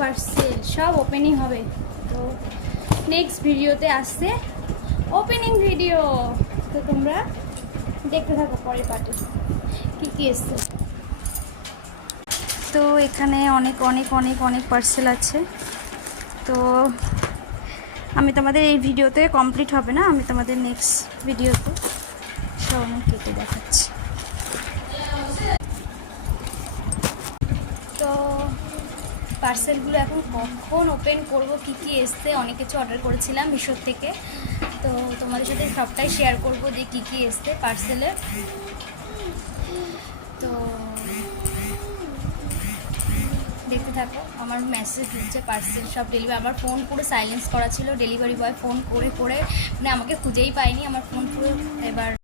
Parcel সব opening হবে। তো নেক্সট ভিডিওতে আসছে ওপেনিং ভিডিও, তো তোমরা দেখতে থাকো পরের পার্টে কী কী এসছে। তো এখানে অনেক অনেক অনেক অনেক পার্সেল আছে। তো আমি তোমাদের এই ভিডিওতে কমপ্লিট হবে না, আমি তোমাদের নেক্সট ভিডিওতে সব অনেক কেটে দেখাচ্ছি। তো পার্সেলগুলো এখন কখন ওপেন করব, কী কী এসছে, অনেক কিছু অর্ডার করেছিলাম মিশোর থেকে। তো তোমাদের সাথে সবটাই শেয়ার করব যে কী কী এসছে পার্সেলে। তো দেখতে থাকো, আমার মেসেজ দিচ্ছে পার্সেল সব ডেলিভারি। আমার ফোন পুরো সাইলেন্স করা ছিল, ডেলিভারি বয় ফোন করে করে মানে আমাকে খুঁজেই পায়নি, আমার ফোন পুরো এবার